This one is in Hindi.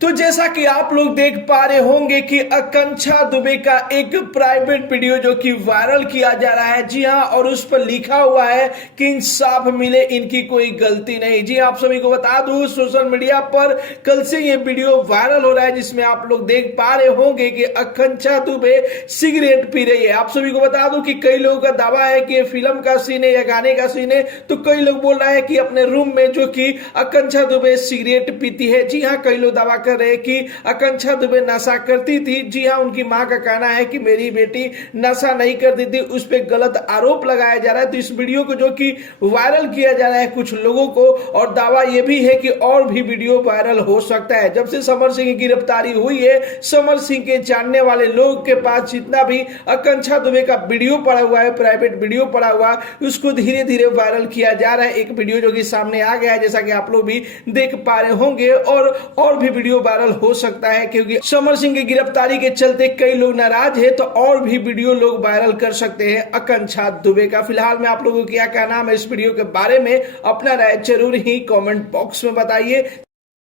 तो जैसा कि आप लोग देख पा रहे होंगे कि आकांक्षा दुबे का एक प्राइवेट वीडियो जो कि वायरल किया जा रहा है। जी हां, और उस पर लिखा हुआ है कि इंसाफ मिले, इनकी कोई गलती नहीं। जी आप सभी को बता दूं, सोशल मीडिया पर कल से ये वीडियो वायरल हो रहा है, जिसमें आप लोग देख पा रहे होंगे कि आकांक्षा दुबे सिगरेट पी रही है। आप सभी को बता दूं कि कई लोगों का दावा है कि ये फिल्म का सीन है या गाने का सीन है, तो कई लोग बोल रहे हैं कि अपने रूम में जो कि आकांक्षा दुबे सिगरेट पीती है। जी हाँ, कई लोग दावा कर रहे हैं कि आकांक्षा दुबे नशा करती थी। जी हाँ, उनकी मां का कहना है कि मेरी बेटी नशा नहीं करती थी, उस पर गलत आरोप लगाया जा रहा है। तो इस वीडियो को जो कि वायरल किया जा रहा है कुछ लोगों को, और दावा यह भी है कि और भी वीडियो वायरल हो सकता है। जब से समर सिंह की गिरफ्तारी हुई है, समर सिंह के जानने वाले लोग के पास जितना भी आकांक्षा दुबे का वीडियो पड़ा हुआ है, प्राइवेट वीडियो पड़ा हुआ, उसको धीरे धीरे वायरल किया जा रहा है। एक वीडियो जो कि सामने आ गया है, जैसा कि आप लोग भी देख पा रहे होंगे, और भी वीडियो वायरल हो सकता है, क्योंकि समर सिंह की गिरफ्तारी के चलते कई लोग नाराज है, तो और भी वीडियो लोग वायरल कर सकते हैं आकांक्षा दुबे का। फिलहाल में आप लोगों को क्या कहना है इस वीडियो के बारे में, अपना राय जरूर ही कमेंट बॉक्स में बताइए।